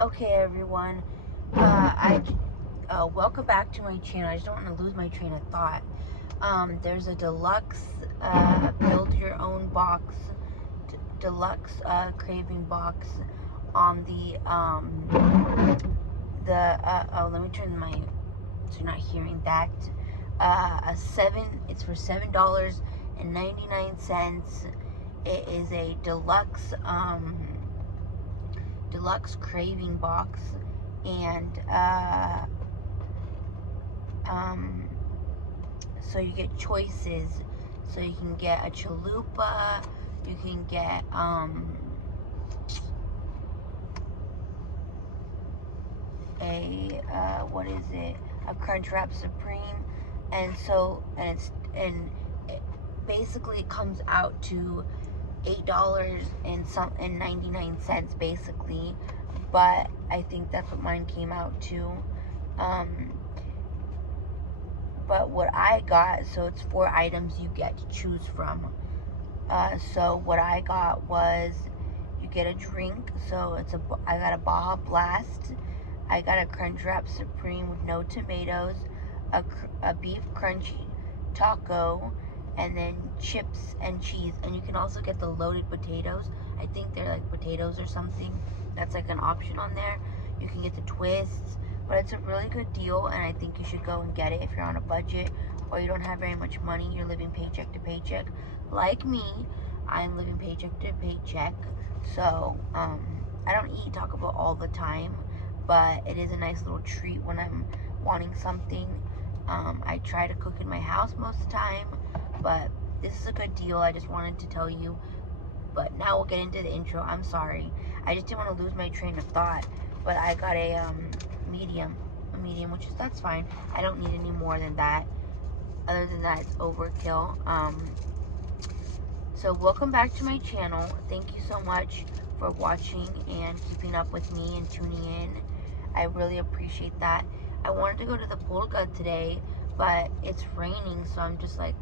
Okay, everyone. I welcome back to my channel. I just don't want to lose my train of thought. There's a deluxe build your own box, deluxe craving box on let me turn my so you're not hearing that. It's for $7.99. It is a deluxe craving box, and so you get choices. So you can get a chalupa, you can get what is it, a Crunchwrap Supreme, and it basically comes out to $8.99 basically, but I think that's what mine came out to. But what I got, so it's 4 items you get to choose from. So what I got was, you get a drink. So I got a Baja Blast. I got a Crunchwrap Supreme with no tomatoes, a beef crunchy taco, and then chips and cheese. And you can also get the loaded potatoes. I think they're like potatoes or something. That's like an option on there. You can get the twists, but it's a really good deal, and I think you should go and get it if you're on a budget or you don't have very much money, you're living paycheck to paycheck. Like me, I'm living paycheck to paycheck, so I don't eat Taco Bell all the time, but it is a nice little treat when I'm wanting something. I try to cook in my house most of the time, but this is a good deal. I just wanted to tell you. But now we'll get into the intro. I'm sorry, I just didn't want to lose my train of thought. But I got a medium, which is, that's fine. I don't need any more than that. Other than that, it's overkill. So welcome back to my channel. Thank you so much for watching and keeping up with me and tuning in. I really appreciate that. I wanted to go to the Polka today, but it's raining, so I'm just like,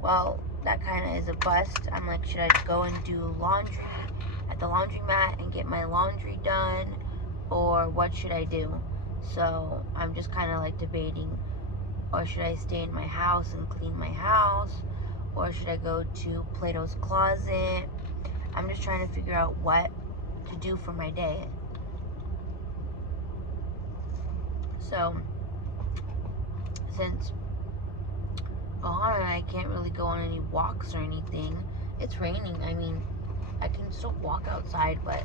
well, that kind of is a bust. I'm like, should I go and do laundry at the laundromat and get my laundry done, or what should I do? So I'm just kind of like debating, or should I stay in my house and clean my house, or should I go to Plato's Closet? I'm just trying to figure out what to do for my day. So since Ohana and I can't really go on any walks or anything, it's raining. I mean, I can still walk outside, but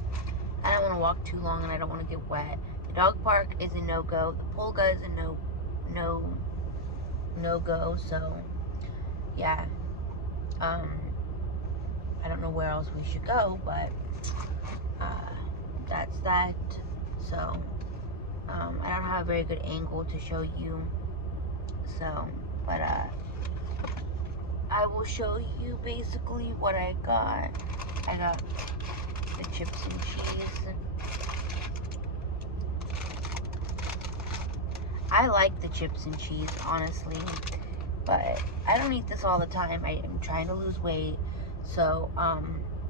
I don't want to walk too long and I don't want to get wet. The dog park is a no-go. The Polka is a no-go. So yeah, I don't know where else we should go, but that's that. So I don't have a very good angle to show you, so but I will show you basically what I got. I got the chips and cheese. I like the chips and cheese, honestly, but I don't eat this all the time. I am trying to lose weight, so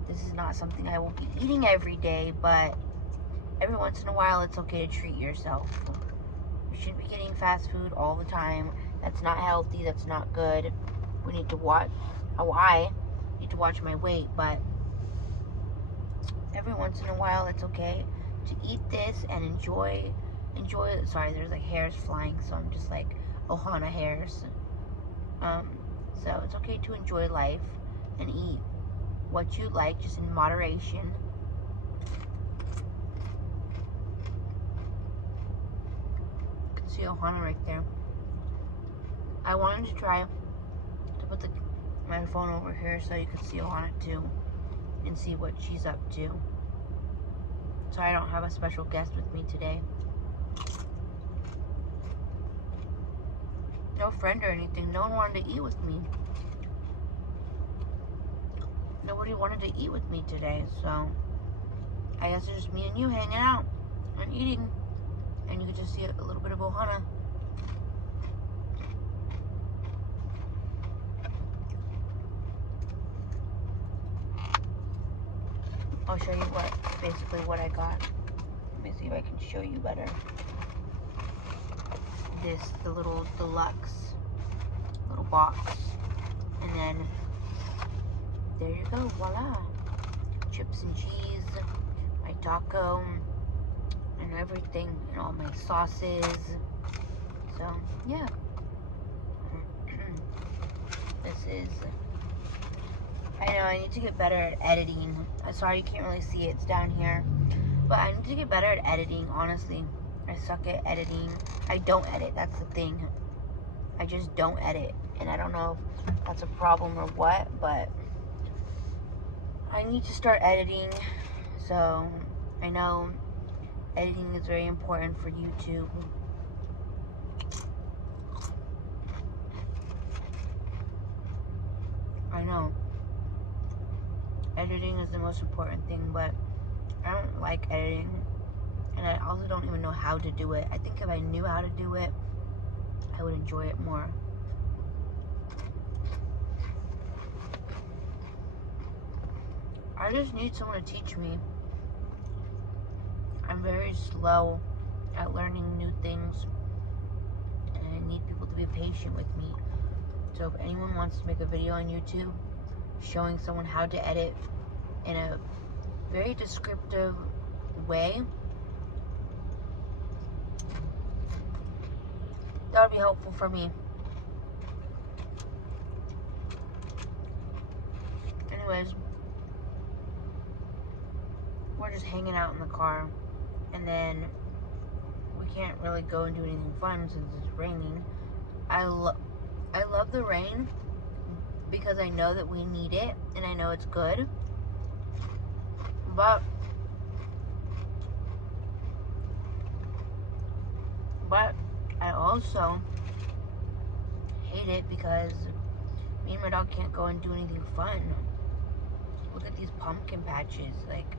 this is not something I will be eating every day, but every once in a while it's okay to treat yourself. You shouldn't be getting fast food all the time. That's not healthy. That's not good. We need to watch, I need to watch my weight, but every once in a while it's okay to eat this and enjoy, sorry, there's like hairs flying, so I'm just like, Ohana hairs. So it's okay to enjoy life and eat what you like, just in moderation. You can see Ohana right there. I wanted to try to put my phone over here so you could see Ohana too and see what she's up to. So I don't have a special guest with me today. No friend or anything. No one wanted to eat with me. Nobody wanted to eat with me today, so I guess it's just me and you hanging out and eating. And you can just see a little bit of Ohana. I'll show you basically what I got. Let me see. see if I can show you better. The little deluxe little box. And then there you go, voila. Chips and cheese, my taco, and everything, and all my sauces. So, yeah. This is, I know I need to get better at editing. I'm sorry you can't really see it, it's down here. But I need to get better at editing, honestly. I suck at editing. I don't edit, that's the thing. I just don't edit. And I don't know if that's a problem or what, but I need to start editing. So I know editing is very important for YouTube. I know editing is the most important thing, but I don't like editing, and I also don't even know how to do it. I think if I knew how to do it, I would enjoy it more. I just need someone to teach me. I'm very slow at learning new things, and I need people to be patient with me. So if anyone wants to make a video on YouTube showing someone how to edit in a very descriptive way, that would be helpful for me. Anyways, we're just hanging out in the car, and then we can't really go and do anything fun since it's raining. I love the rain because I know that we need it, and I know it's good, but I also hate it because me and my dog can't go and do anything fun. Look at these pumpkin patches. Like,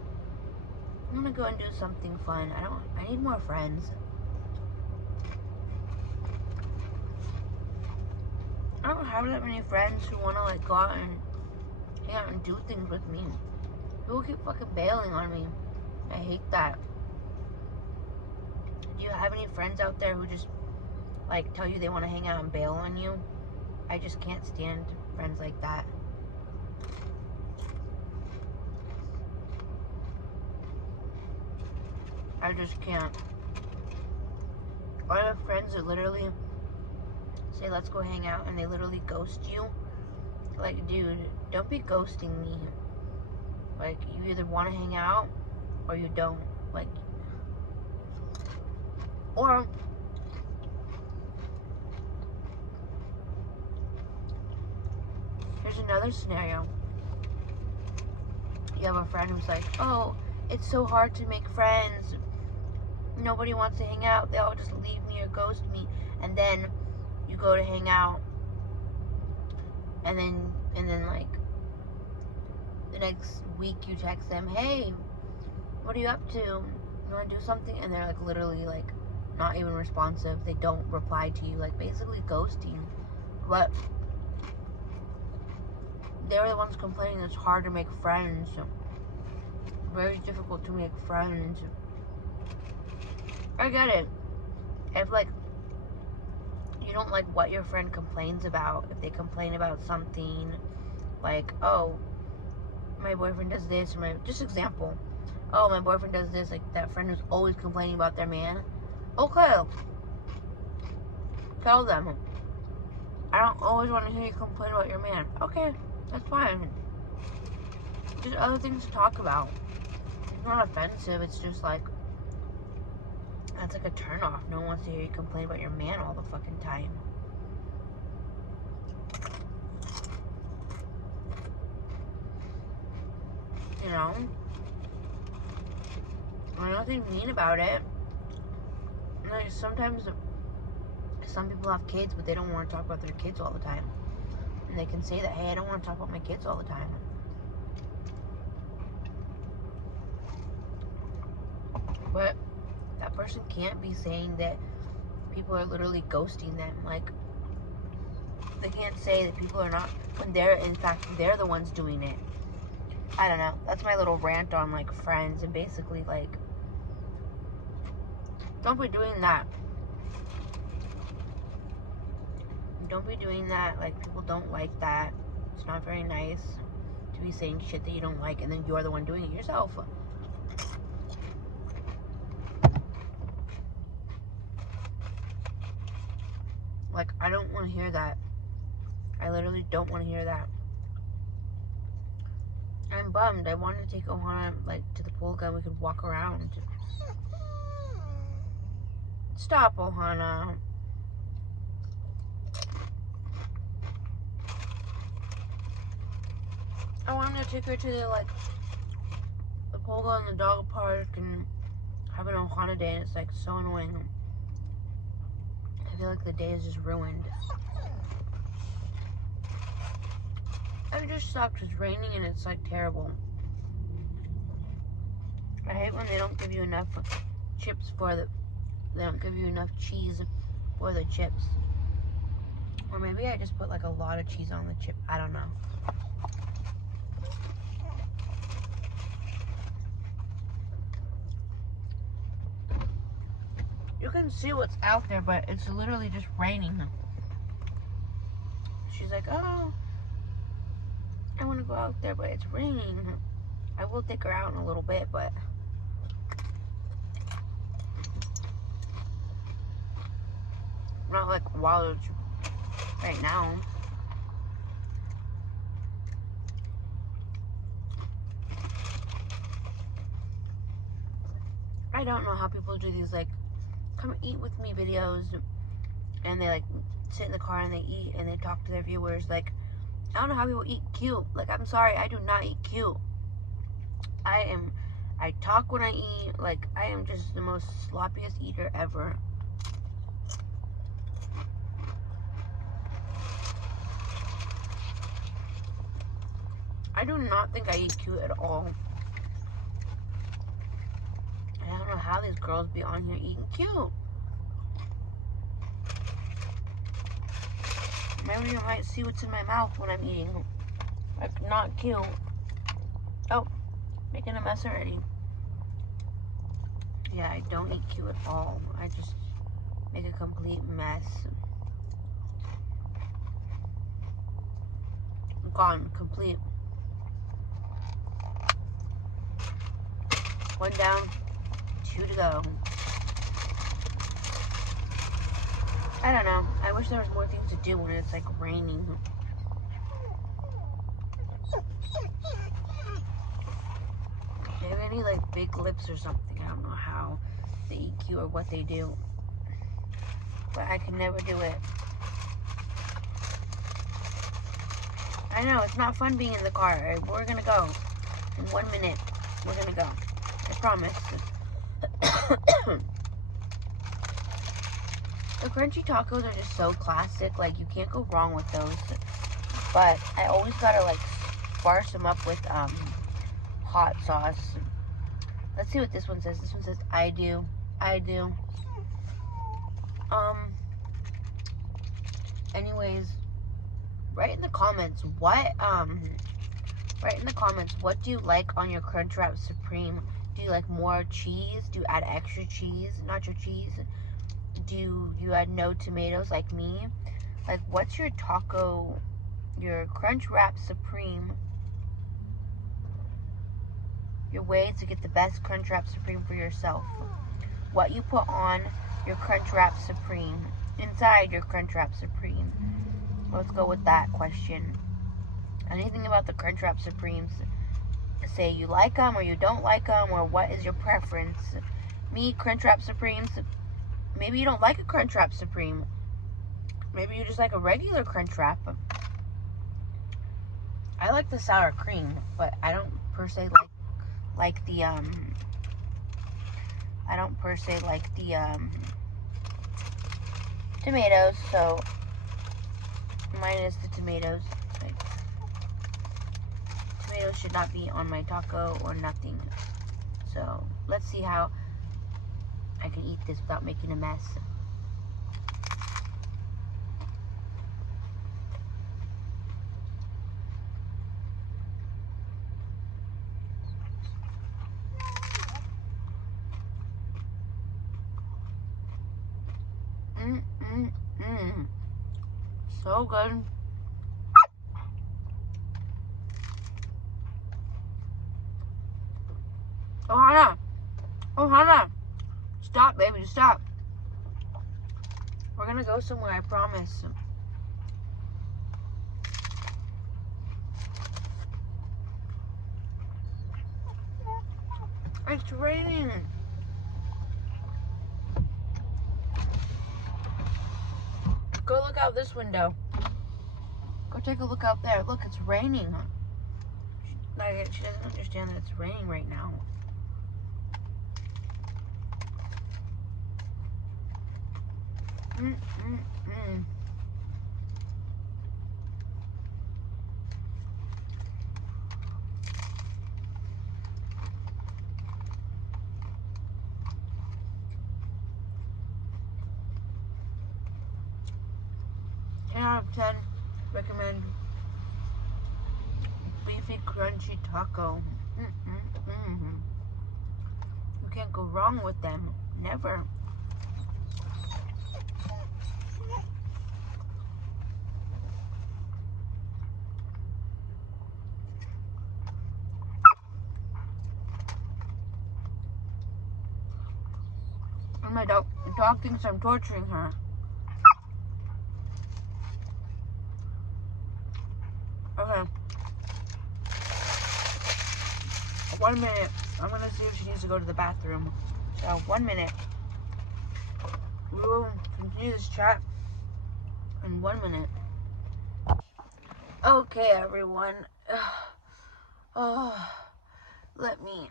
I'm gonna go and do something fun. I need more friends. I don't have that many friends who wanna like go out and hang out and do things with me. People keep fucking bailing on me. I hate that. Do you have any friends out there who just like tell you they want to hang out and bail on you? I just can't stand friends like that. I just can't. I have friends that literally say, let's go hang out, and they literally ghost you. Like, dude, don't be ghosting me. Like, you either want to hang out or you don't. Like, or here's another scenario. You have a friend who's like, oh, it's so hard to make friends. Nobody wants to hang out. They all just leave me or ghost me. And then you go to hang out, and then like the next week you text them, hey, what are you up to? You want to do something? And they're like literally like not even responsive. They don't reply to you, like basically ghosting. But they're the ones complaining it's hard to make friends. Very difficult to make friends. I get it. If like you don't like what your friend complains about, if they complain about something like, oh, my boyfriend does this, or just example, oh, my boyfriend does this, like that friend is always complaining about their man. Okay, tell them, I don't always want to hear you complain about your man. Okay, that's fine. Just other things to talk about. It's not offensive, it's just like, that's like a turn off. No one wants to hear you complain about your man all the fucking time. You know? I don't think mean about it. Like, sometimes some people have kids, but they don't want to talk about their kids all the time. And they can say that, hey, I don't want to talk about my kids all the time. But that person can't be saying that people are literally ghosting them. Like, they can't say that people are not, when they're, in fact, they're the ones doing it. I don't know. That's my little rant on, like, friends. And basically, like, Don't be doing that. Don't be doing that. Like, people don't like that. It's not very nice to be saying shit that you don't like and then you're the one doing it yourself. Like, I don't want to hear that. I literally don't want to hear that. I'm bummed. I wanted to take Ohana, like, to the pool gun. We could walk around. Stop, Ohana. I wanted to take her to the, like, the pool gun and the dog park and have an Ohana day, and it's, like, so annoying. I feel like the day is just ruined. It just sucks. It's raining and it's, like, terrible. I hate when they don't give you enough chips for the... They don't give you enough cheese for the chips. Or maybe I just put, like, a lot of cheese on the chip. I don't know. You can see what's out there, but it's literally just raining. She's like, oh, I want to go out there, but it's raining. I will take her out in a little bit, but not like while it's right now. I don't know how people do these, like, come eat with me videos, and they, like, sit in the car and they eat and they talk to their viewers. Like, I don't know how people eat cute. Like, I'm sorry, I do not eat cute. I talk when I eat. Like, I am just the most sloppiest eater ever. I do not think I eat cute at all. I don't know how these girls be on here eating cute. Maybe you might see what's in my mouth when I'm eating. Like, not cute. Oh, making a mess already. Yeah, I don't eat cute at all. I just make a complete mess. Gone, complete. One down, 2 to go. I don't know. I wish there was more things to do when it's, like, raining. Maybe I need, like, big lips or something. I don't know how they eat cute or what they do. But I can never do it. I know, it's not fun being in the car. Right? We're gonna go. In 1 minute, we're gonna go. I promise. The crunchy tacos are just so classic. Like, you can't go wrong with those. But I always gotta, like, sparse them up with hot sauce. Let's see what this one says. This one says, I do. I do. Anyways, write in the comments what do you like on your Crunchwrap Supreme? Do you like more cheese? Do you add extra cheese, nacho cheese? Do you add no tomatoes like me? Like, what's your taco, your Crunchwrap Supreme, your way to get the best Crunchwrap Supreme for yourself? What you put on your Crunchwrap Supreme, inside your Crunchwrap Supreme. Let's go with that question. Anything about the Crunchwrap Supremes, say you like them or you don't like them, or what is your preference? Me, Crunchwrap Supremes, maybe you don't like a Crunchwrap Supreme. Maybe you just like a regular Crunchwrap. I like the sour cream, but I don't per se like the tomatoes, so minus the tomatoes. Like, tomatoes should not be on my taco or nothing. So let's see how I can eat this without making a mess. So good. Oh, Hannah. Oh, Hannah. Stop, baby. Stop. We're gonna go somewhere, I promise. It's raining. Go look out this window. Go take a look out there. Look, it's raining. Like, she doesn't understand that it's raining right now. Out of 10, recommend beefy crunchy taco. You can't go wrong with them. Never. And my dog thinks I'm torturing her. Okay. 1 minute. I'm gonna see if she needs to go to the bathroom. So 1 minute. We will continue this chat in 1 minute. Okay, everyone. Oh, let me.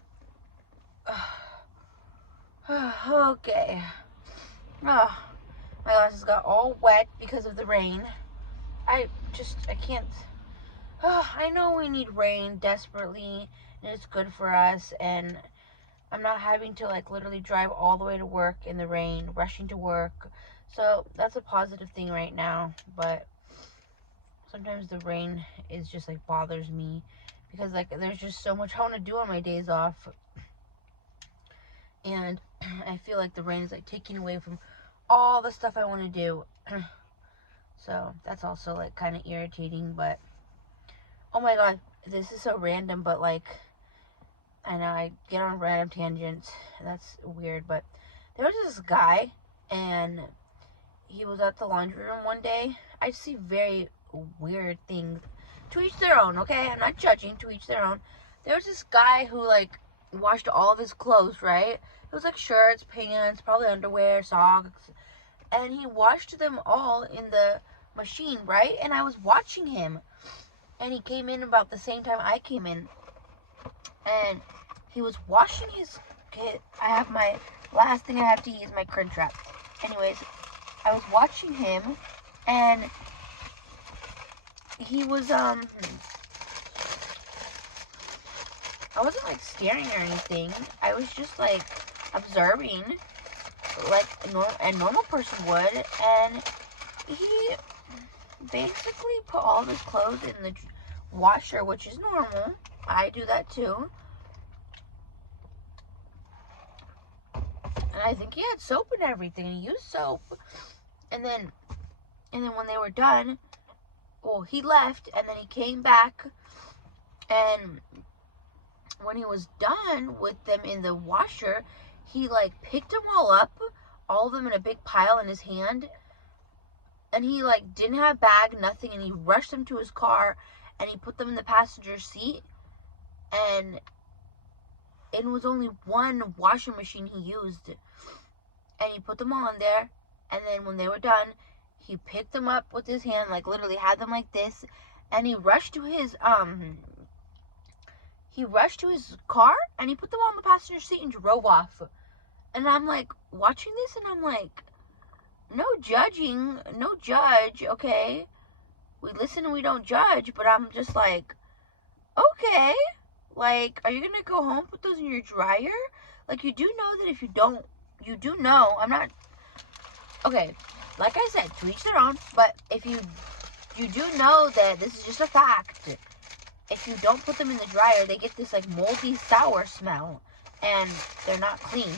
Okay. Oh, my glasses got all wet because of the rain. I can't. I know we need rain desperately, and it's good for us, and I'm not having to, like, literally drive all the way to work in the rain, rushing to work. So that's a positive thing right now, but sometimes the rain is just, like, bothers me because, like, there's just so much I want to do on my days off, and I feel like the rain is, like, taking away from all the stuff I want to do. So that's also, like, kind of irritating, but oh my god, this is so random, but, like, I know I get on random tangents. That's weird, but there was this guy, and he was at the laundry room one day. I see very weird things. To each their own, okay? I'm not judging. To each their own. There was this guy who, like, washed all of his clothes, right? It was, like, shirts, pants, probably underwear, socks. And he washed them all in the machine, right? And I was watching him. And he came in about the same time I came in. And he was washing his kit. I have my last thing I have to eat is my crunch wrap. Anyways, I was watching him, and he was I wasn't, like, staring or anything. I was just, like, observing, like a normal person would, and he basically put all of his clothes in the washer, which is normal. I do that too. And I think he had soap and everything. He used soap. And then when they were done, well, he left, and then he came back, and when he was done with them in the washer, he, like, picked them all up, all of them in a big pile in his hand, and he, like, didn't have a bag, nothing, and he rushed them to his car, and he put them in the passenger seat, and it was only one washing machine he used, and he put them all in there, and then when they were done, he picked them up with his hand, like, literally had them like this, and he rushed to his car, and he put them all in the passenger seat and drove off. And I'm, like, watching this, and I'm like, no judging, no judge, okay? We listen and we don't judge, but I'm just like, okay, like, are you gonna go home, put those in your dryer? Like, you do know that if you don't, you do know, I'm not, okay, like I said, to each their own, but if you do know that this is just a fact. If you don't put them in the dryer, they get this, like, moldy, sour smell, and they're not clean.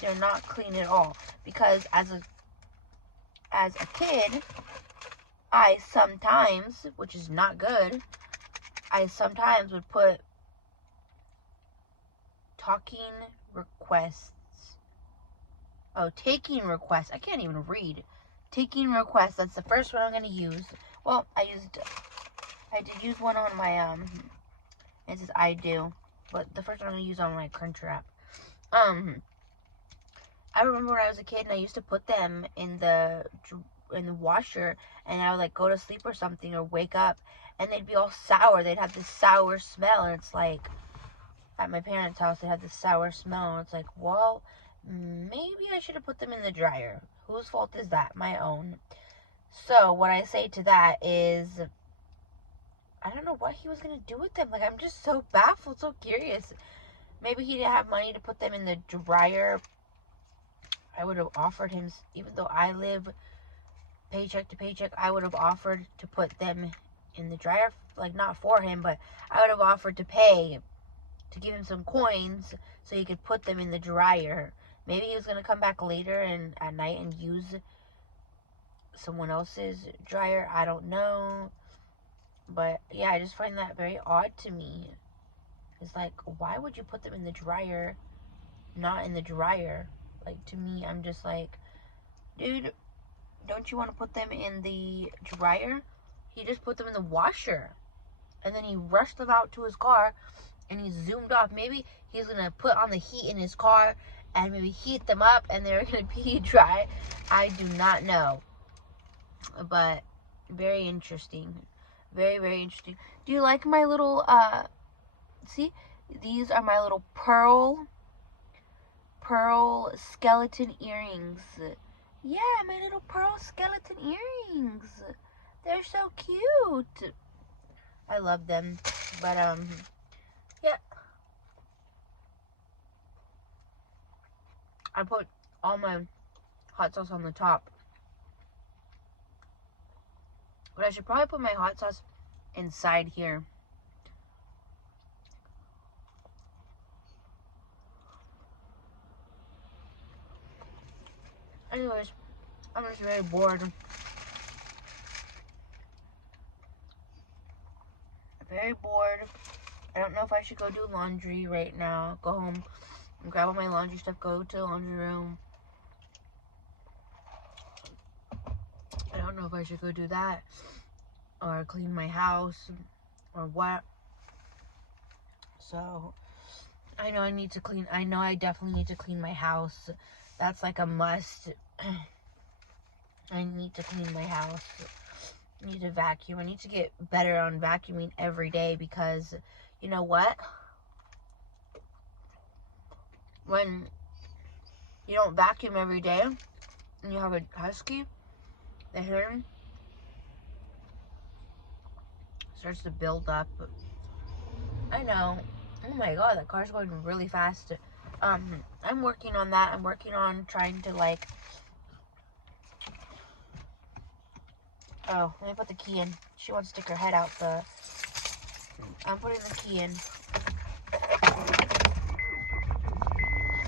They're not clean at all, because as a as a kid, I sometimes, which is not good, I sometimes would put taking requests. I can't even read. Taking requests. That's the first one I'm going to use. Well, I did use one on my, it says I do. But the first one I'm going to use on my Cruncher app. I remember when I was a kid and I used to put them in the washer, and I would like go to sleep or something or wake up and they'd be all sour. They'd have this sour smell, and it's like, at my parents' house, they had this sour smell, and it's like, well, maybe I should have put them in the dryer. Whose fault is that? My own. So what I say to that is, I don't know what he was going to do with them. Like, I'm just so baffled, so curious. Maybe he didn't have money to put them in the dryer. I would have offered him, even though I live paycheck to paycheck, I would have offered to put them in the dryer. Like, not for him, but I would have offered to pay to give him some coins so he could put them in the dryer. Maybe he was going to come back later and at night and use someone else's dryer. I don't know. But yeah, I just find that very odd to me. It's like, why would you put them in the dryer, not in the dryer? Like, to me, I'm just like, dude, don't you want to put them in the dryer? He just put them in the washer. And then he rushed them out to his car and he zoomed off. Maybe he's going to put on the heat in his car and maybe heat them up and they're going to be dry. I do not know. But very interesting. Very, very interesting. Do you like my little, see? These are my little pearl skeleton earrings. Yeah, my little pearl skeleton earrings. They're so cute. I love them. But, yeah. I put all my hot sauce on the top. But I should probably put my hot sauce inside here. Anyways, I'm just very bored. Very bored. I don't know if I should go do laundry right now. Go home and grab all my laundry stuff, go to the laundry room. I don't know if I should go do that or clean my house or what. So I know I need to clean. I know I definitely need to clean my house. That's like a must. I need to clean my house. I need to vacuum. I need to get better on vacuuming every day because, you know what? When you don't vacuum every day and you have a husky, the hair starts to build up. I know. Oh my god, that car's going really fast. I'm working on that. I'm working on trying to, like... Oh, let me put the key in. She wants to stick her head out the... I'm putting the key in.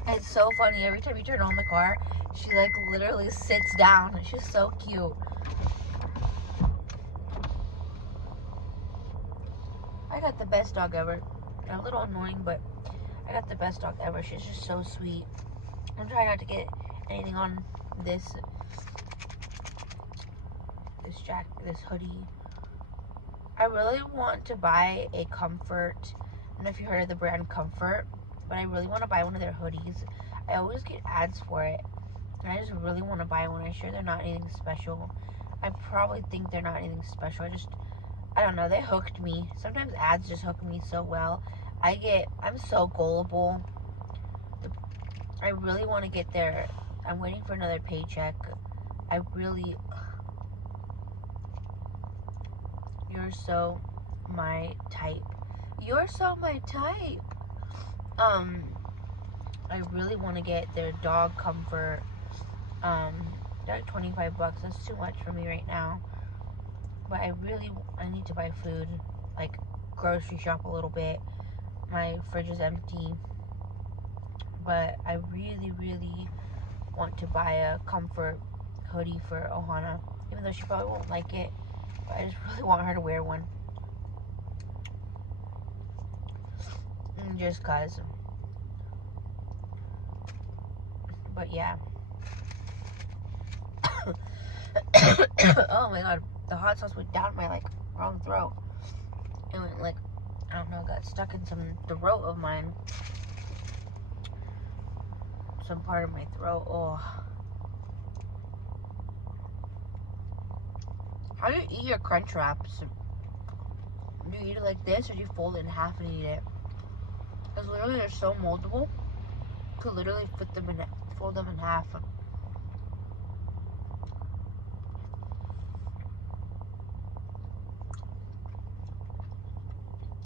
It's so funny. Every time you turn on the car, she, like, literally sits down. She's so cute. I got the best dog ever. A little annoying, but I got the best dog ever. She's just so sweet. I'm trying not to get anything on this hoodie. I really want to buy a Comfort. I don't know if you heard of the brand Comfort, but I really want to buy one of their hoodies. I always get ads for it, and I just really want to buy one. I'm sure they're not anything special. I probably think they're not anything special. I don't know, they hooked me. Sometimes ads just hook me so well. I'm so gullible. I really want to get there. I'm waiting for another paycheck. You're so my type. You're so my type. I really want to get their dog Comfort. They're like $25. That's too much for me right now. But I need to buy food. Like, grocery shop a little bit. My fridge is empty. But I really, really want to buy a Comfort hoodie for Ohana, even though she probably won't like it, but I just really want her to wear one. Just cause. But yeah. Oh my god, the hot sauce went down my like wrong throat. It went like, I don't know, got stuck in some throat of mine. Some part of my throat. Oh. How do you eat your Crunch Wraps? Do you eat it like this, or do you fold it in half and eat it? Because literally they're so moldable. You could literally fold them in half.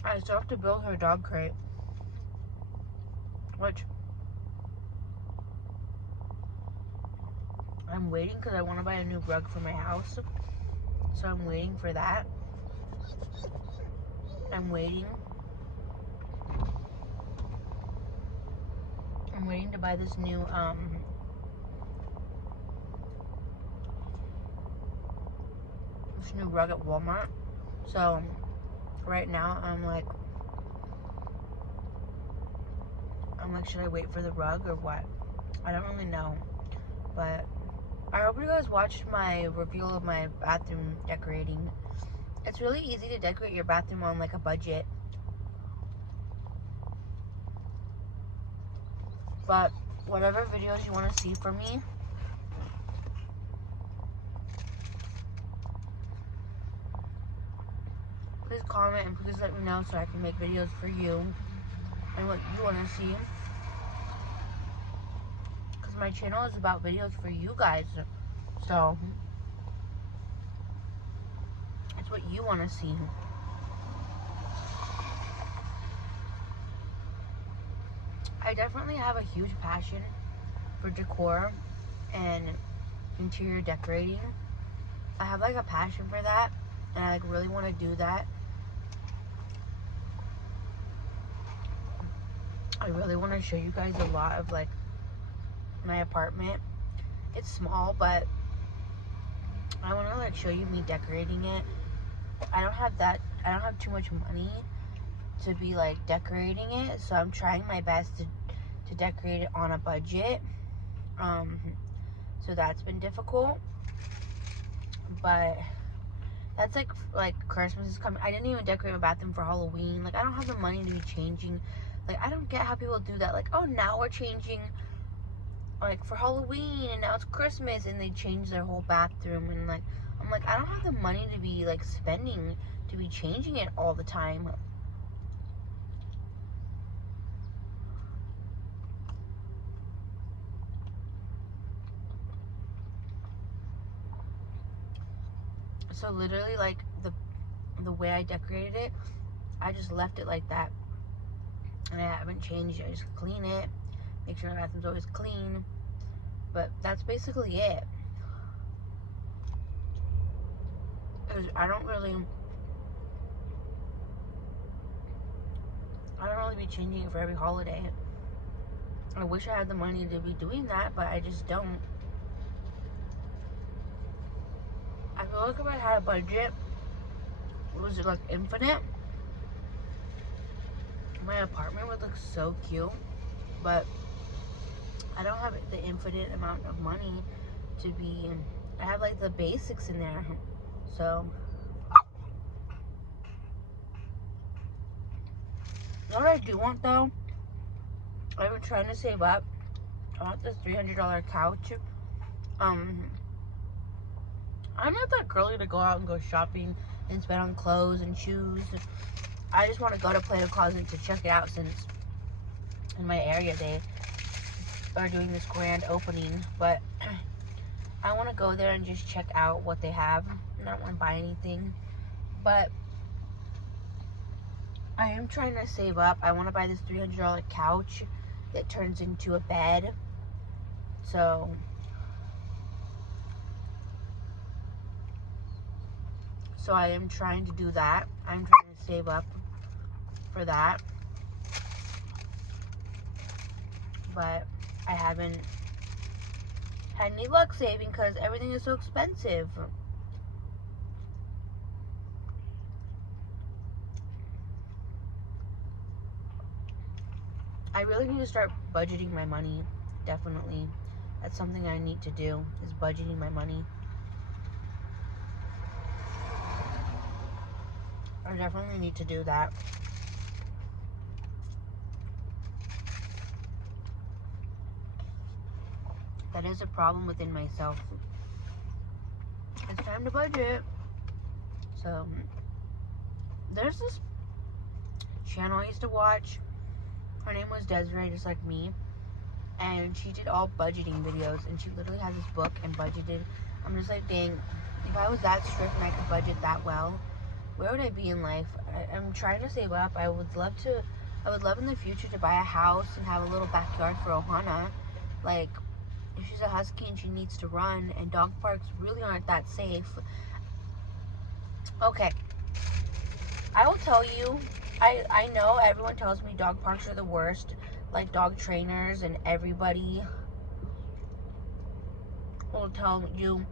I still have to build her dog crate. Which I'm waiting because I want to buy a new rug for my house. So I'm waiting for that. I'm waiting to buy this new rug at Walmart. So right now I'm like, should I wait for the rug or what? I don't really know. But I hope you guys watched my review of my bathroom decorating. It's really easy to decorate your bathroom on like a budget. But whatever videos you want to see from me, please comment and please let me know so I can make videos for you and what you want to see. Because my channel is about videos for you guys. So it's what you want to see. I definitely have a huge passion for decor and interior decorating. I have like a passion for that, and I like really want to do that. I really want to show you guys a lot of like my apartment. It's small, but I want to like show you me decorating it. I don't have too much money to be like decorating it, so I'm trying my best to decorate it on a budget. So that's been difficult, but that's like Christmas is coming. I didn't even decorate my bathroom for Halloween. Like, I don't have the money to be changing. Like, I don't get how people do that. Like, oh, now we're changing like for Halloween and now it's Christmas, and they change their whole bathroom. And like, I'm like, I don't have the money to be like spending to be changing it all the time. So literally, like, the way I decorated it, I just left it like that, and I haven't changed it. I just clean it, make sure the bathroom's always clean, but that's basically it. Because I don't really be changing it for every holiday. I wish I had the money to be doing that, but I just don't. I feel like if I had a budget, was it like infinite, my apartment would look so cute. But I don't have the infinite amount of money to be. I have like the basics in there. So what I do want though, I've been trying to save up. I want this $300 couch. I'm not that girly to go out and go shopping and spend on clothes and shoes. I just want to go to Play-Doh Closet to check it out, since in my area they are doing this grand opening. But I want to go there and just check out what they have. I don't want to buy anything, but I am trying to save up. I want to buy this $300 couch that turns into a bed. So I am trying to do that. I'm trying to save up for that. But I haven't I need luck saving because everything is so expensive. I really need to start budgeting my money. Definitely. That's something I need to do, is budgeting my money. I definitely need to do that. That is a problem within myself. It's time to budget. So, there's this channel I used to watch. Her name was Desiree, just like me. And she did all budgeting videos. And she literally has this book and budgeted. I'm just like, dang, if I was that strict and I could budget that well, where would I be in life? I'm trying to save up. I would love in the future to buy a house and have a little backyard for Ohana. Like, if she's a husky and she needs to run, and dog parks really aren't that safe. Okay, I will tell you, I know everyone tells me dog parks are the worst, like dog trainers and everybody will tell you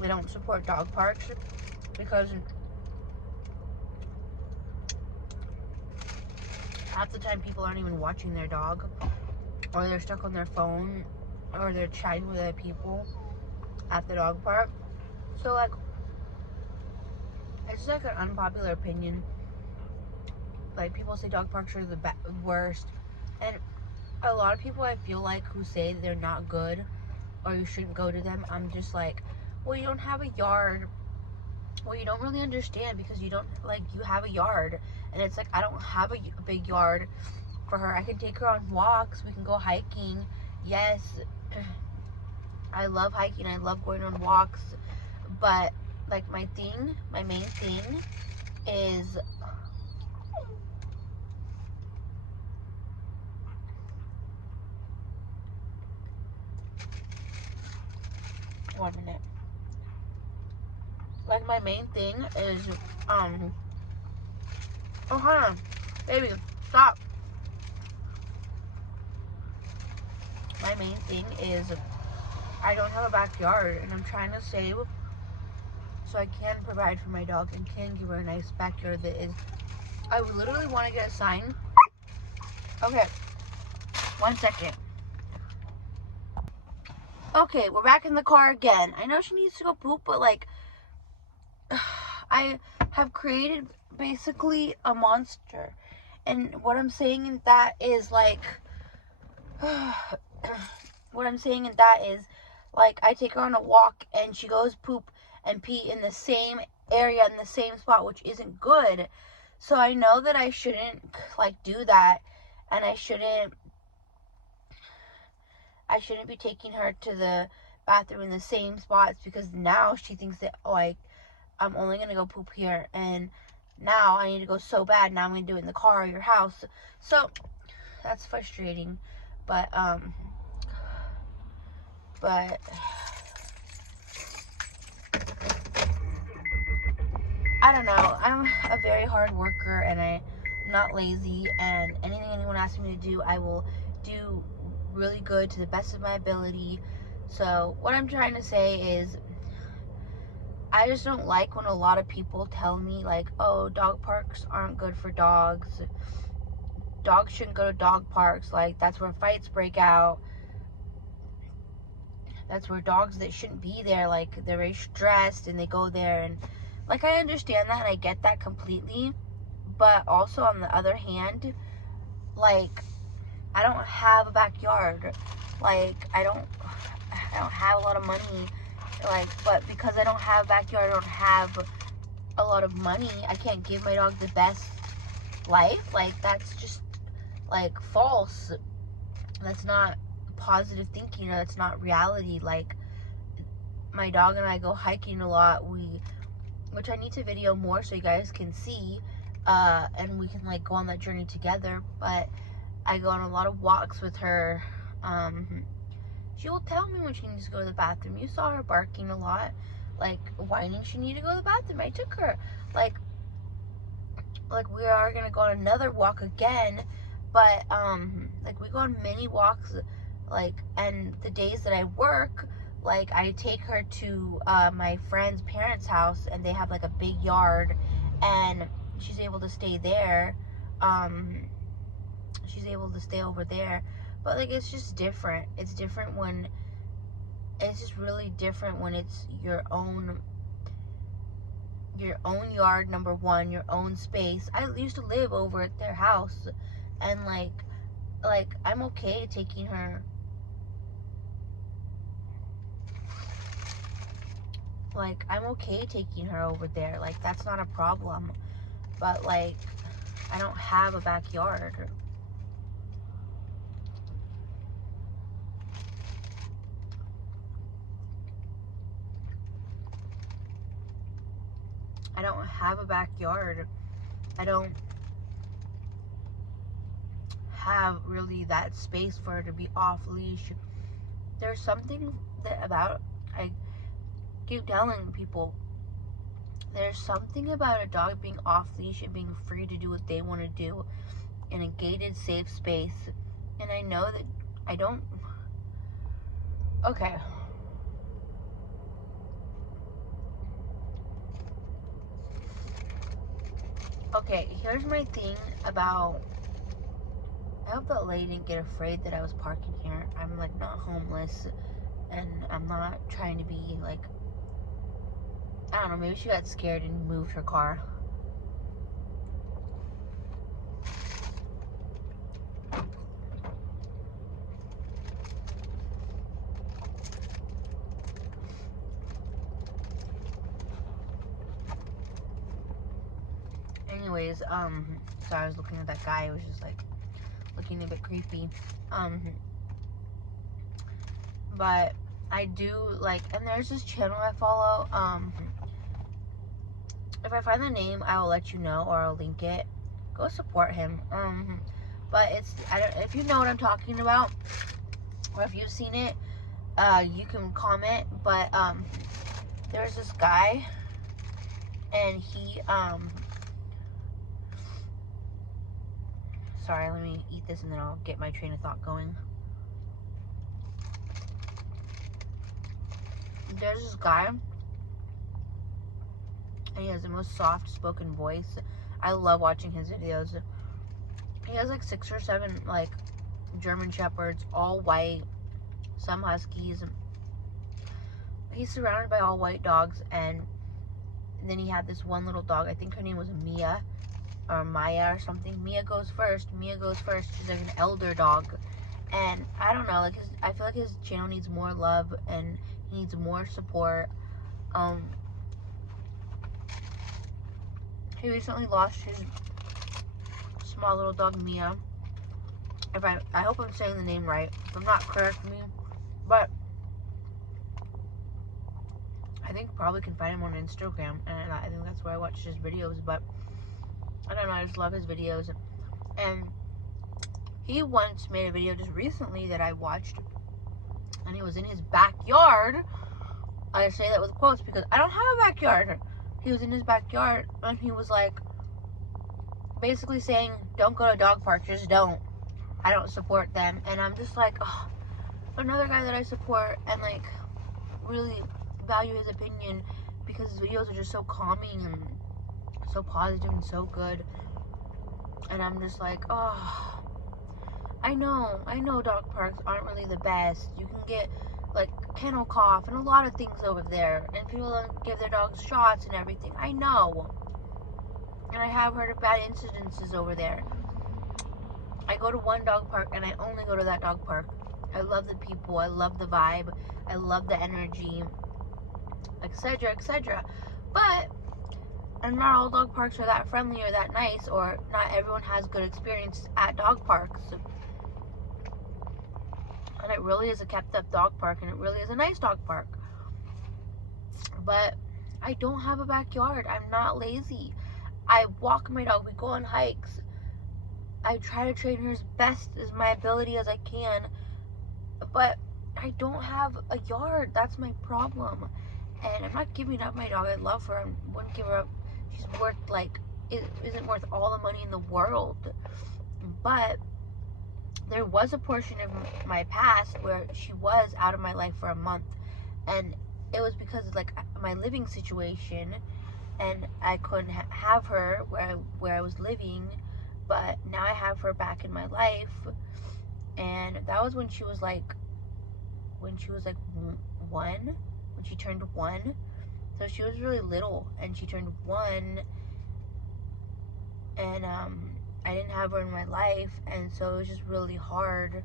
they don't support dog parks because half the time people aren't even watching their dog, or they're stuck on their phone, or they're chatting with other people at the dog park. So, like, it's like an unpopular opinion. Like, people say dog parks are the worst, and a lot of people, I feel like, who say they're not good or you shouldn't go to them, I'm just like, well, you don't have a yard. Well, you don't really understand, because you don't, like, you have a yard, and it's like, I don't have a big yard for her. I can take her on walks, we can go hiking. Yes, I love hiking, I love going on walks, but, like, my main thing is, one minute. Like, my main thing is, oh, hold on, baby, stop. My main thing is, I don't have a backyard, and I'm trying to save so I can provide for my dog and can give her a nice backyard that is, I would literally want to get a sign. Okay, 1 second. Okay, we're back in the car again. I know she needs to go poop, but, like, I have created basically a monster. And what I'm saying in that is, like, what I'm saying in that is, like, I take her on a walk and she goes poop and pee in the same area, in the same spot, which isn't good. So I know that I shouldn't, like, do that, and I shouldn't be taking her to the bathroom in the same spots, because now she thinks that, like, I'm only gonna go poop here, and now I need to go so bad. Now I'm gonna do it in the car or your house. So that's frustrating, but I don't know. I'm a very hard worker, and I'm not lazy, and anything anyone asks me to do, I will do really good to the best of my ability. So what I'm trying to say is, I just don't like when a lot of people tell me, like, oh, dog parks aren't good for dogs. Dogs shouldn't go to dog parks. Like, that's where fights break out. That's where dogs that shouldn't be there, like, they're very stressed and they go there. And, like, I understand that and I get that completely. But also, on the other hand, like, I don't have a backyard. Like, I don't have a lot of money. Like, but because I don't have a backyard, I don't have a lot of money, I can't give my dog the best life. Like, that's just, like, false. That's not positive thinking, or that's not reality. Like, my dog and I go hiking a lot, which I need to video more so you guys can see, and we can, like, go on that journey together. But I go on a lot of walks with her. She will tell me when she needs to go to the bathroom. You saw her barking a lot, like, whining she needed to go to the bathroom. I took her. Like, we are gonna go on another walk again, but, like, we go on many walks, Like, and the days that I work, like, I take her to my friend's parents' house, and they have like a big yard, and she's able to stay there. She's able to stay over there. But like, it's just different. It's different when it's just really different when it's your own yard, number one, your own space. I used to live over at their house, and like I'm okay taking her. Like, I'm okay taking her over there. Like, that's not a problem. But like, I don't have a backyard. I don't have a backyard. I don't have really that space for her to be off leash. There's something I keep telling people, there's something about a dog being off leash and being free to do what they want to do in a gated, safe space. And I know that I don't. Okay. Okay, here's my thing about. I hope that lady didn't get afraid that I was parking here. I'm like not homeless, and I'm not trying to be like. I don't know, maybe she got scared and moved her car. Anyways, so I was looking at that guy. It was just like looking a bit creepy. But I do like, and there's this channel I follow. If I find the name, I will let you know, or I'll link it. Go support him. But it's, if you know what I'm talking about, or if you've seen it, you can comment. But there's this guy, and he sorry, let me eat this and then I'll get my train of thought going. There's this guy, and he has the most soft spoken voice. I love watching his videos. He has like 6 or 7 like German shepherds, all white, some huskies. He's surrounded by all white dogs, and then he had this one little dog. I think her name was Mia or Maya or something. Mia goes first. She's like an elder dog, and I don't know. Like, I feel like his channel needs more love and he needs more support. He recently lost his small little dog Mia. If I hope I'm saying the name right. If I'm not, correct me. But I think probably can find him on Instagram, and I think that's where I watch his videos. But I don't know, I just love his videos. And he once made a video just recently that I watched, and he was in his backyard. I say that with quotes because I don't have a backyard. He was in his backyard, and he was like basically saying, don't go to dog parks, just don't. I don't support them. And I'm just like, oh, another guy that I support and like really value his opinion, because his videos are just so calming and so positive and so good. And I'm just like, oh, I know dog parks aren't really the best. You can get like kennel cough and a lot of things over there, and people don't give their dogs shots and everything. I know, and I have heard of bad incidences over there. I go to one dog park, and I only go to that dog park. I love the people, I love the vibe, I love the energy, etc., etc. But, and not all dog parks are that friendly or that nice, or not everyone has good experience at dog parks. And it really is a kept up dog park, and it really is a nice dog park. But I don't have a backyard. I'm not lazy. I walk my dog, we go on hikes. I try to train her as best as my ability as I can, but I don't have a yard. That's my problem. And I'm not giving up my dog. I love her. I wouldn't give her up. She's worth, like, it isn't worth all the money in the world. But there was a portion of my past where she was out of my life for a month, and it was because of like my living situation, and I couldn't have her where I was living, but now I have her back in my life. And that was when she was like one, when she turned one. So she was really little, and she turned one, and I didn't have her in my life, and so it was just really hard.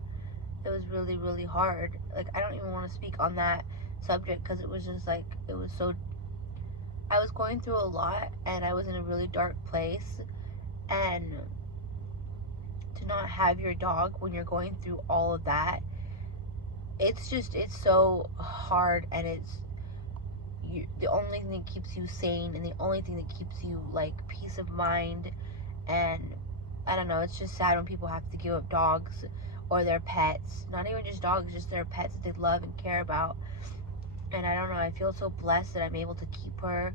It was really, really hard. Like, I don't even want to speak on that subject, because it was just like, it was so, I was going through a lot, and I was in a really dark place, and to not have your dog when you're going through all of that, it's so hard, and it's the only thing that keeps you sane, and the only thing that keeps you like peace of mind. And I don't know, it's just sad when people have to give up dogs or their pets, not even just dogs, just their pets that they love and care about. And I don't know, I feel so blessed that I'm able to keep her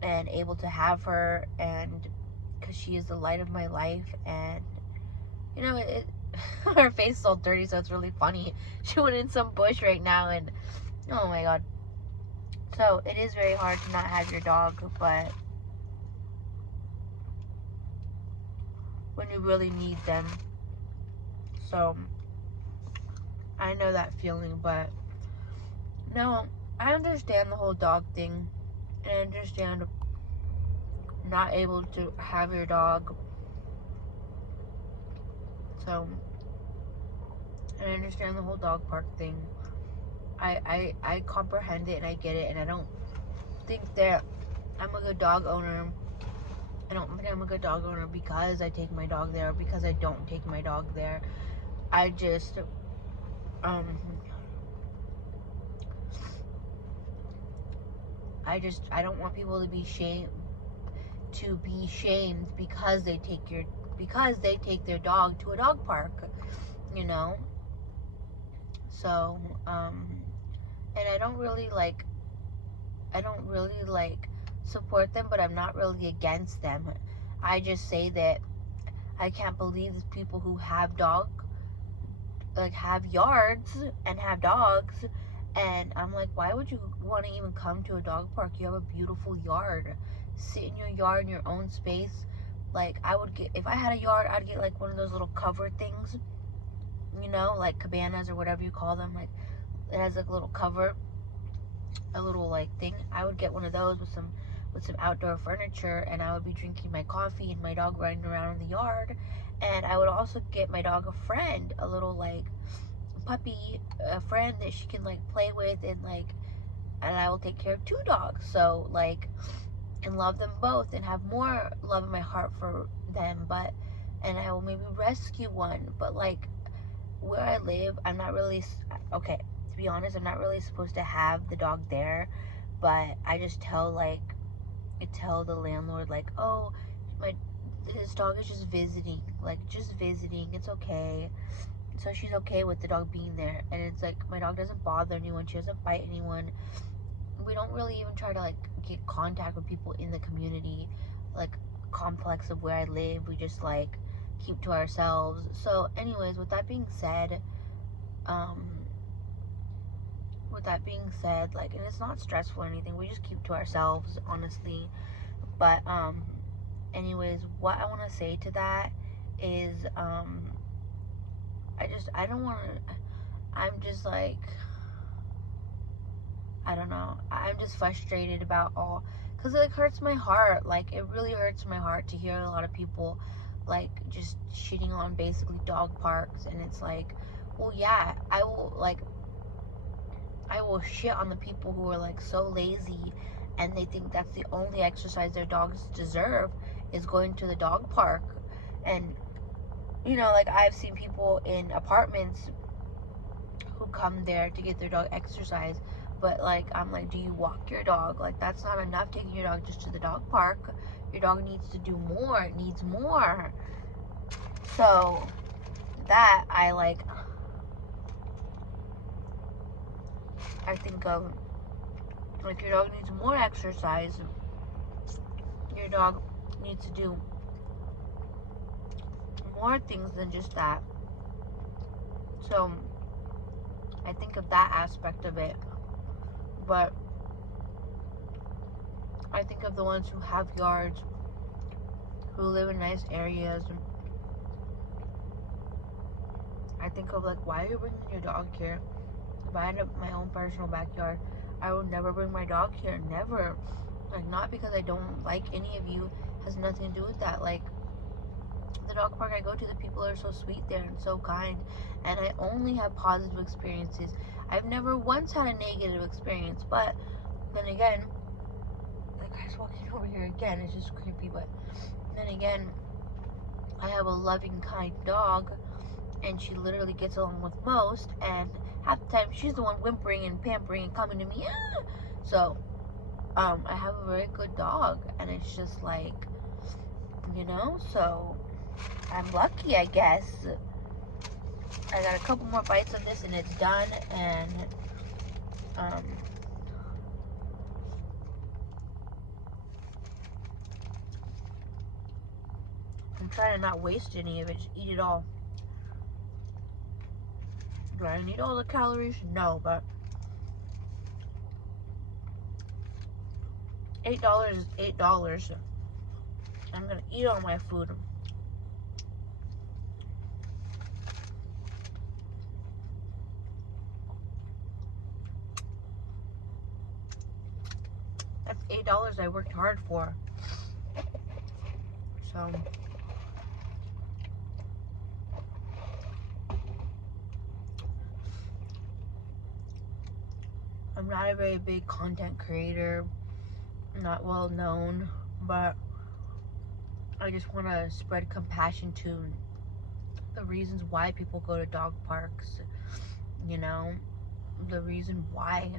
and able to have her, and because she is the light of my life. And you know, her face is all dirty, so it's really funny. She went in some bush right now, and oh my god. So it is very hard to not have your dog, but when you really need them. So I know that feeling, but no, I understand the whole dog thing. I understand not able to have your dog. So I understand the whole dog park thing. I comprehend it, and I get it, and I don't think that I'm a good dog owner. I don't think I'm a good dog owner because I take my dog there, or because I don't take my dog there. I just I don't want people to be shamed because they take their dog to a dog park, you know. So and I don't really like support them, but I'm not really against them. I just say that I can't believe these people who have have yards and have dogs, and I'm like, why would you want to even come to a dog park? You have a beautiful yard. Sit in your yard in your own space. Like, I would get, if I had a yard, I'd get like one of those little cover things, you know, like cabanas or whatever you call them. Like, it has like a little cover, a little like thing. I would get one of those with some outdoor furniture, and I would be drinking my coffee and my dog running around in the yard. And I would also get my dog a friend, a little like puppy, a friend that she can like play with, and I will take care of two dogs, so like, and love them both and have more love in my heart for them. But and I will maybe rescue one, but like where I live, I'm not really okay, to be honest, I'm not really supposed to have the dog there, but I just tell the landlord, like, oh, this dog is just visiting, it's okay. So she's okay with the dog being there, and it's like, my dog doesn't bother anyone, she doesn't bite anyone. We don't really even try to like get contact with people in the community, like complex of where I live. We just like keep to ourselves. So anyways, with that being said, like, and it's not stressful or anything, we just keep to ourselves, honestly. But anyways, what I want to say to that is I don't want to, I'm just like, I don't know, I'm just frustrated about all, because it like hurts my heart. Like, it really hurts my heart to hear a lot of people like just shitting on basically dog parks. And it's like, well, yeah, I will shit on the people who are like so lazy, and they think that's the only exercise their dogs deserve, is going to the dog park. And you know, like, I've seen people in apartments who come there to get their dog exercise, but like, I'm like, do you walk your dog? Like, that's not enough taking your dog just to the dog park. Your dog needs to do more. It needs more. So that I think of, like, your dog needs more exercise. Your dog needs to do more things than just that. So I think of that aspect of it. But I think of the ones who have yards, who live in nice areas. I think of, like, why are you bringing your dog here? If I had my own personal backyard, I would never bring my dog here. Never. Like, not because I don't like any of you. It has nothing to do with that. Like, the dog park I go to, the people are so sweet there and so kind. And I only have positive experiences. I've never once had a negative experience. But then again, the guy's walking over here again. It's just creepy. But then again, I have a loving, kind dog, and she literally gets along with most, and half the time she's the one whimpering and pampering and coming to me. Ah! So I have a very good dog, and it's just like, so I'm lucky, I guess. I got a couple more bites of this and it's done. And I'm trying to not waste any of it, just eat it all. Do I need all the calories? No, but $8 is $8. I'm gonna eat all my food. That's $8 I worked hard for. So I'm not a very big content creator, not well known, but I just want to spread compassion to the reasons why people go to dog parks, the reason why.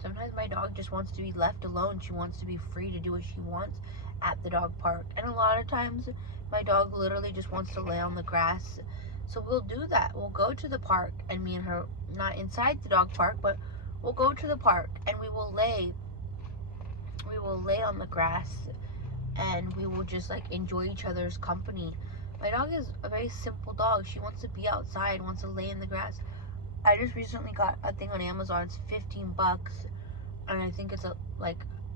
Sometimes my dog just wants to be left alone. She wants to be free to do what she wants at the dog park. And a lot of times, my dog literally just wants to lay on the grass. So we'll do that. We'll go to the park, and me and her, not inside the dog park, but we'll go to the park, and we will lay on the grass, and we will just, like, enjoy each other's company. My dog is a very simple dog. She wants to be outside, wants to lay in the grass. I just recently got a thing on Amazon. It's $15, and I think it's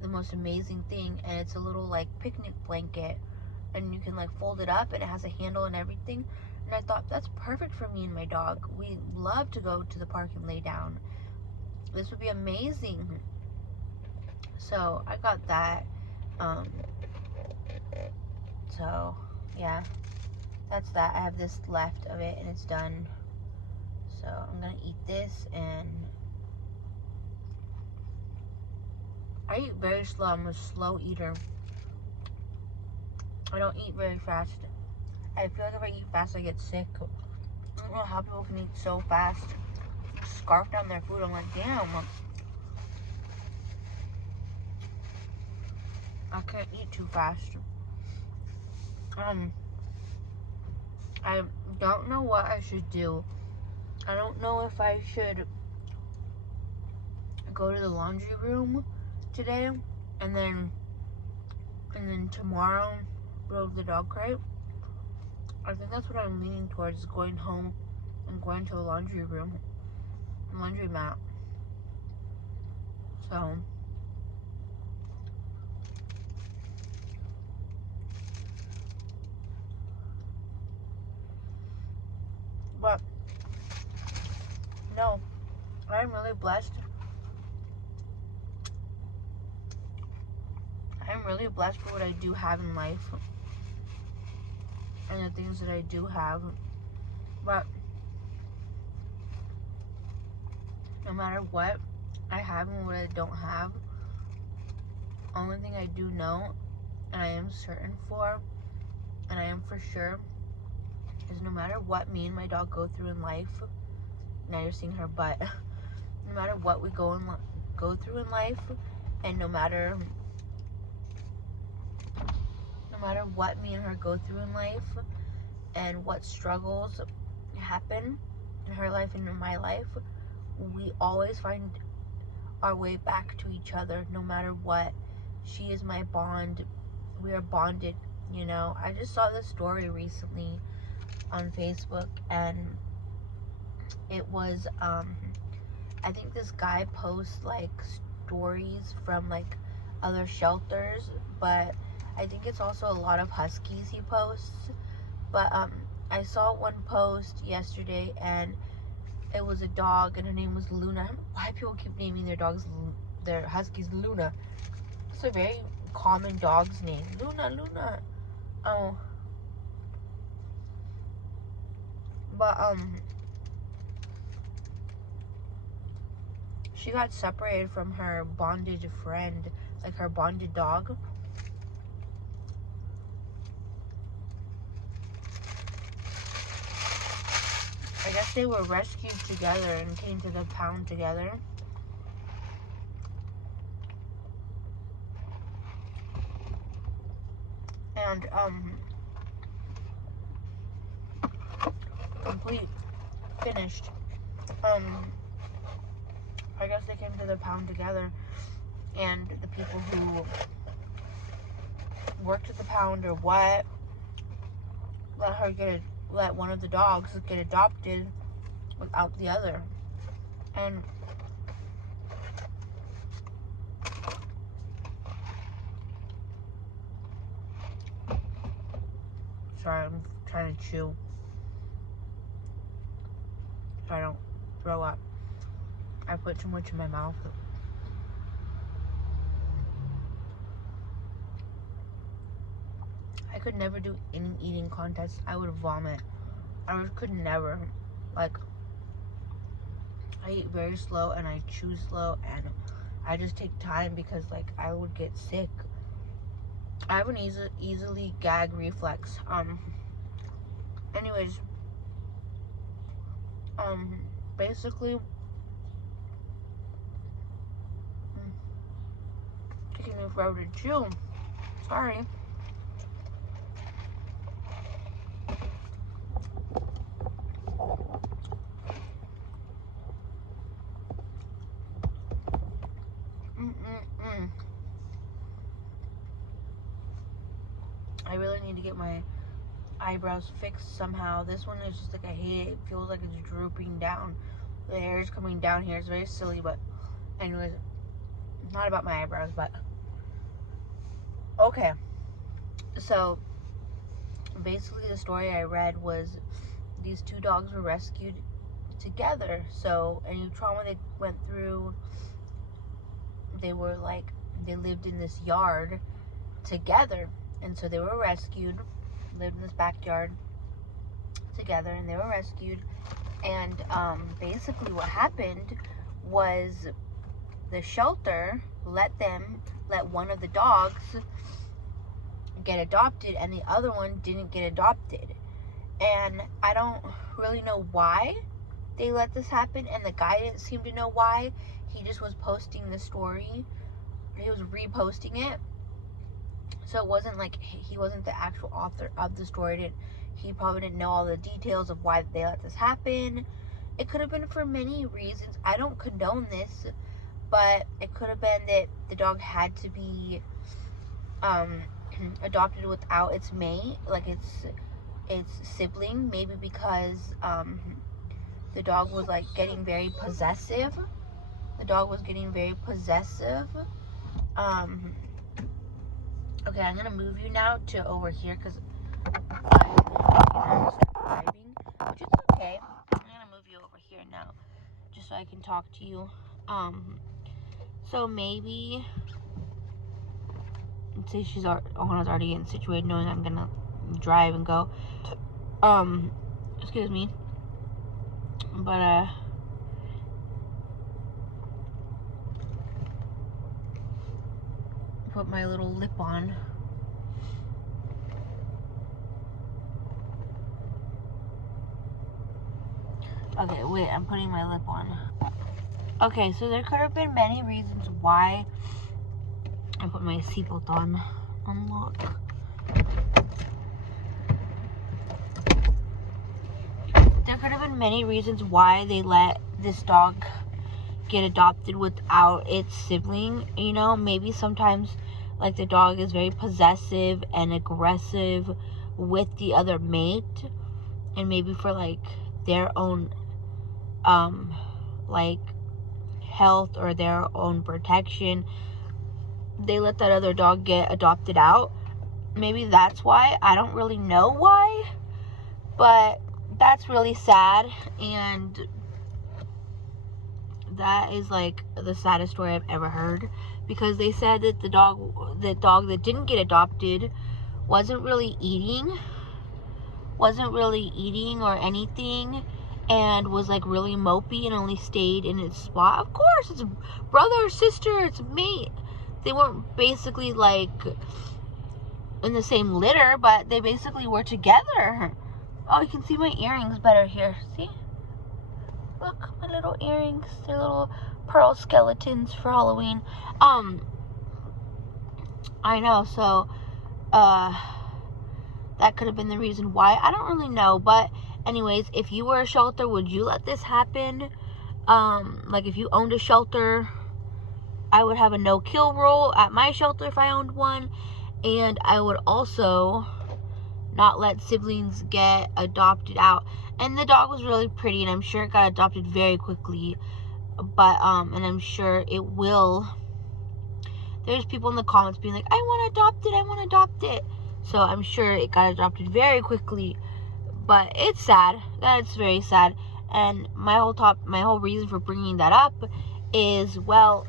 the most amazing thing. And it's a little, like, picnic blanket, and you can, like, fold it up, and it has a handle and everything. And I thought, that's perfect for me and my dog. We love to go to the park and lay down. This would be amazing. So I got that. So yeah, that's that. I have this left of it, and it's done. So I'm gonna eat this, and I eat very slow. I'm a slow eater. I don't eat very fast. I feel like if I eat fast, I get sick. I don't know how people can eat so fast. Scarf down their food. I'm like, damn. I can't eat too fast. I don't know what I should do. I don't know if I should go to the laundry room today, and then tomorrow go to the dog crate. I think that's what I'm leaning towards, is going home and going to the laundry room, laundry mat. So but no, I'm really blessed. I'm really blessed for what I do have in life and the things that I do have. But no matter what I have and what I don't have, only thing I do know, and I am certain for, and I am for sure, is no matter what me and my dog go through in life, now you're seeing her butt, no matter what we go through in life, and no matter what me and her go through in life, and what struggles happen in her life and in my life, we always find our way back to each other, no matter what. She is my bond. We are bonded, I just saw this story recently on Facebook, and it was, I think this guy posts like stories from like other shelters, but I think it's also a lot of huskies he posts. But I saw one post yesterday, and it was a dog, and her name was Luna. I don't know why people keep naming their huskies Luna. It's a very common dog's name, Luna. Oh, but she got separated from her bonded friend, like her bonded dog. I guess they were rescued together and came to the pound together. And complete, finished. I guess they came to the pound together, and the people who worked at the pound or what let one of the dogs get adopted without the other. And sorry, I'm trying to chew so I don't throw up. I put too much in my mouth. I could never do any eating contest. I would vomit. I could never. Like, I eat very slow and I chew slow, and I just take time because like I would get sick. I have an easily gag reflex. Anyways, basically, taking me forever to chew. Sorry. I really need to get my eyebrows fixed somehow. This one is just like, I hate it. It feels like it's drooping down. The hair is coming down here. It's very silly, but anyways, not about my eyebrows, but okay. So basically the story I read was these two dogs were rescued together. So any trauma they went through, they lived in this yard together, and so they were rescued, lived in this backyard together, and they were rescued. And basically what happened was the shelter let one of the dogs get adopted, and the other one didn't get adopted. And I don't really know why they let this happen, and the guy didn't seem to know why. He just was posting the story. He was reposting it. So it wasn't like he wasn't the actual author of the story. He probably didn't know all the details of why they let this happen. It could have been for many reasons. I don't condone this, but it could have been that the dog had to be adopted without its mate, like its sibling, maybe because the dog was like getting very possessive. Okay, I'm gonna move you now to over here because I'm driving, which is okay. I'm gonna move you over here now just so I can talk to you. So maybe, let's say Ohana's already getting situated, knowing I'm gonna drive and go. Excuse me. But put my little lip on. Okay, wait, I'm putting my lip on. Okay, so there could have been many reasons why I put my seatbelt on. Unlock. There could have been many reasons why they let this dog get adopted without its sibling. You know, maybe sometimes like the dog is very possessive and aggressive with the other mate, and maybe for like their own like health or their own protection, they let that other dog get adopted out. Maybe that's why. I don't really know why, but that's really sad, and that is like the saddest story I've ever heard, because they said that the dog that didn't get adopted wasn't really eating or anything, and was like really mopey and only stayed in its spot. Of course, it's brother or sister, it's mate. They weren't basically like in the same litter, but they basically were together. Oh, you can see my earrings better here. See? Look, my little earrings. They're little pearl skeletons for Halloween. I know, so, that could have been the reason why. I don't really know, but anyways, if you were a shelter, would you let this happen? Like if you owned a shelter, I would have a no-kill rule at my shelter if I owned one, and I would also not let siblings get adopted out. And the dog was really pretty, and I'm sure it got adopted very quickly, but and I'm sure it will. There's people in the comments being like, I want to adopt it. So I'm sure it got adopted very quickly, but it's sad. That's very sad. And my whole reason for bringing that up is, well,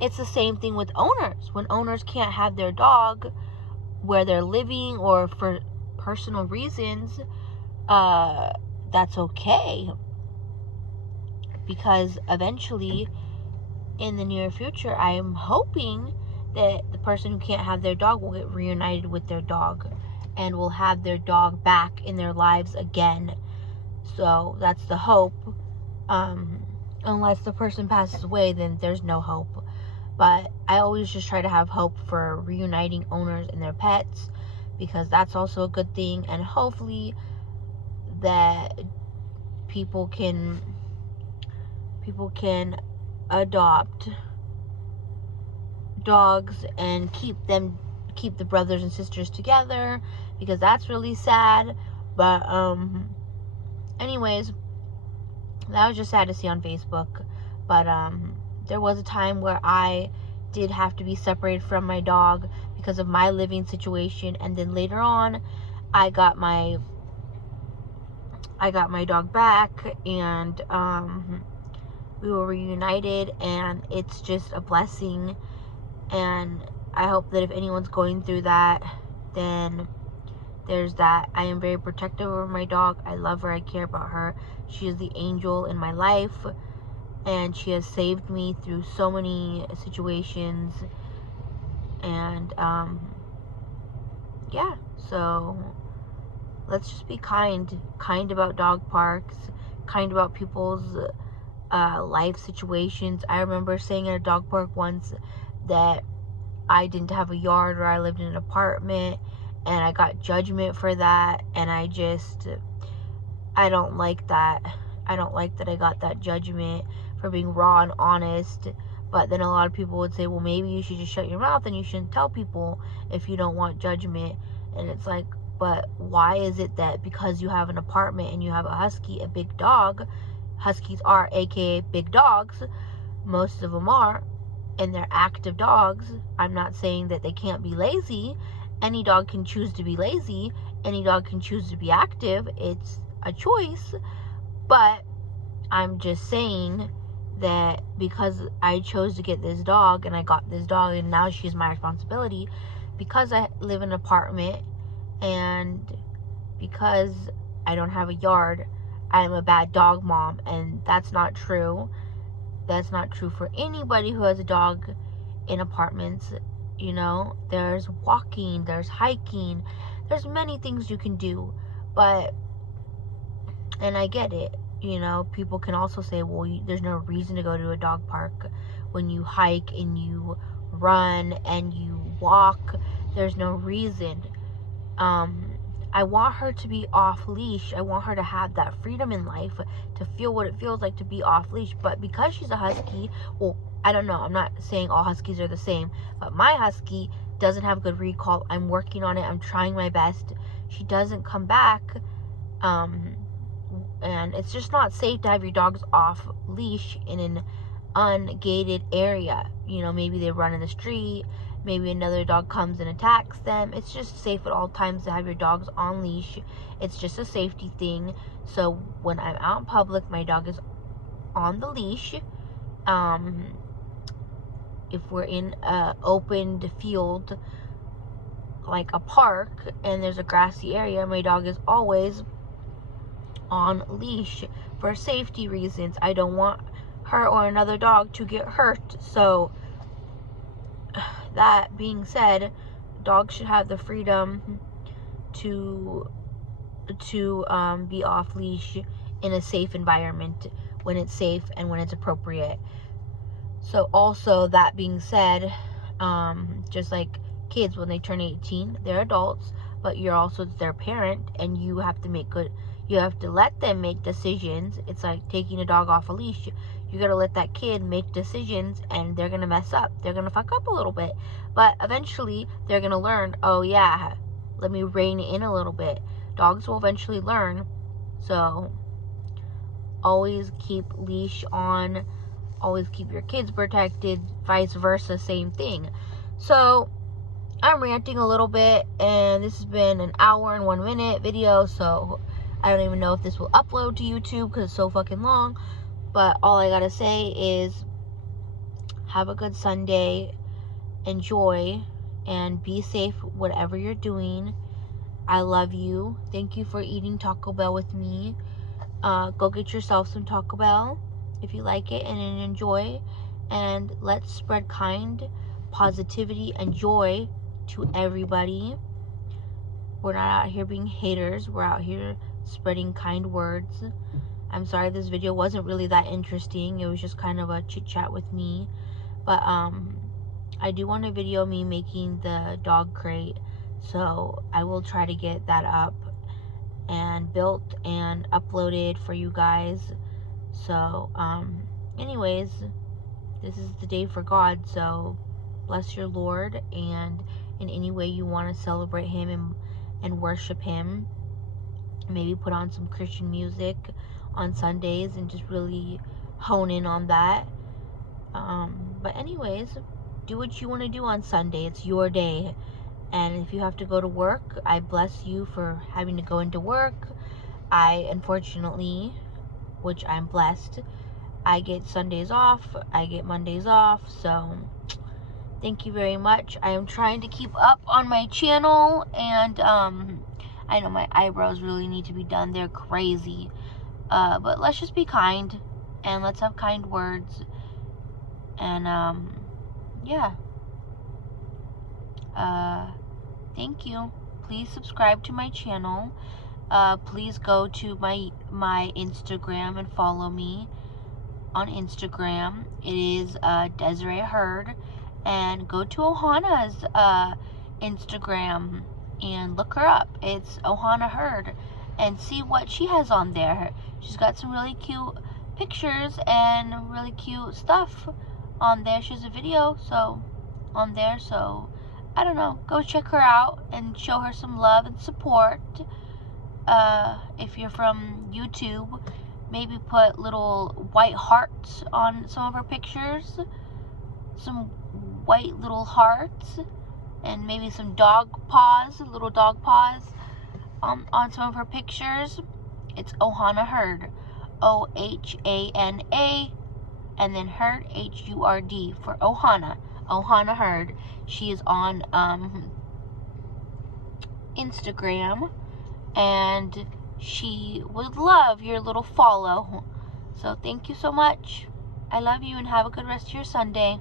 it's the same thing with owners. When owners can't have their dog where they're living or for personal reasons, that's okay, because eventually in the near future, I am hoping that the person who can't have their dog will get reunited with their dog and will have their dog back in their lives again. So that's the hope. Unless the person passes away, then there's no hope. But I always just try to have hope for reuniting owners and their pets, because that's also a good thing. And hopefully that people can adopt dogs and keep the brothers and sisters together, because that's really sad. But anyways, that was just sad to see on Facebook. But there was a time where I did have to be separated from my dog because of my living situation, and then later on I got my dog back, and we were reunited, and it's just a blessing. And I hope that if anyone's going through that, then there's that. I am very protective of my dog. I love her. I care about her. She is the angel in my life, and she has saved me through so many situations. And yeah, so let's just be kind about dog parks, kind about people's life situations. I remember saying at a dog park once that I didn't have a yard, or I lived in an apartment, and I got judgment for that, and I don't like that. I don't like that I got that judgment for being raw and honest. But then a lot of people would say, well, maybe you should just shut your mouth and you shouldn't tell people if you don't want judgment. And it's like, but why is it that because you have an apartment and you have a husky, a big dog, huskies are aka big dogs, most of them are, and they're active dogs. I'm not saying that they can't be lazy. Any dog can choose to be lazy. Any dog can choose to be active. It's a choice. But I'm just saying that because I chose to get this dog, and I got this dog, and now she's my responsibility, because I live in an apartment, and because I don't have a yard, I am a bad dog mom. And that's not true. That's not true for anybody who has a dog in apartments. You know, there's walking, there's hiking, there's many things you can do. But, and I get it, you know, people can also say, well, there's no reason to go to a dog park when you hike and you run and you walk. There's no reason. I want her to be off leash. I want her to have that freedom in life, to feel what it feels like to be off leash. But because she's a husky, well, I don't know, I'm not saying all huskies are the same, but my husky doesn't have good recall. I'm working on it. I'm trying my best. She doesn't come back And it's just not safe to have your dogs off leash in an ungated area. You know, maybe they run in the street, maybe another dog comes and attacks them. It's just safe at all times to have your dogs on leash. It's just a safety thing. So when I'm out in public, my dog is on the leash. If we're in a opened field like a park and there's a grassy area, my dog is always on leash for safety reasons. I don't want her or another dog to get hurt. So that being said, dogs should have the freedom to be off leash in a safe environment when it's safe and when it's appropriate. So also, that being said, just like kids, when they turn 18, they're adults, but you're also their parent, and you have to let them make decisions. It's like taking a dog off a leash. You gotta let that kid make decisions, and they're gonna mess up. They're gonna fuck up a little bit, but eventually they're gonna learn, oh yeah, let me rein in a little bit. Dogs will eventually learn. So always keep leash on, always keep your kids protected, vice versa, same thing. So I'm ranting a little bit, and this has been an hour and 1 minute video, so I don't even know if this will upload to YouTube because it's so fucking long. But all I gotta say is have a good Sunday, enjoy, and be safe whatever you're doing. I love you. Thank you for eating Taco Bell with me. Go get yourself some Taco Bell if you like it and enjoy. And let's spread kind, positivity, and joy to everybody. We're not out here being haters. We're out here spreading kind words. I'm sorry this video wasn't really that interesting. It was just kind of a chit chat with me. But I do want to video me making the dog crate. So I will try to get that up and built and uploaded for you guys. So anyways, this is the day for God, so bless your Lord, and in any way you want to celebrate him and worship him, maybe put on some Christian music on Sundays and just really hone in on that. But anyways, do what you want to do on Sunday. It's your day. And if you have to go to work, I bless you for having to go into work. I, unfortunately, which I'm blessed, I get Sundays off, I get Mondays off, so thank you very much. I am trying to keep up on my channel, and I know my eyebrows really need to be done. They're crazy. But let's just be kind, and let's have kind words, and yeah. Thank you. Please subscribe to my channel. Please go to my Instagram and follow me on Instagram. It is Desiree Hurd. And go to Ohana's Instagram and look her up. It's Ohana Hurd, and see what she has on there. She's got some really cute pictures and really cute stuff on there. She has a video on there, so I don't know, go check her out and show her some love and support. If you're from YouTube, maybe put little white hearts on some of her pictures, some white little hearts, and maybe some little dog paws on some of her pictures. It's Ohana Hurd, Ohana, and then Hurd, Hurd, for Ohana Hurd. She is on Instagram, and she would love your little follow. So thank you so much. I love you, and have a good rest of your Sunday.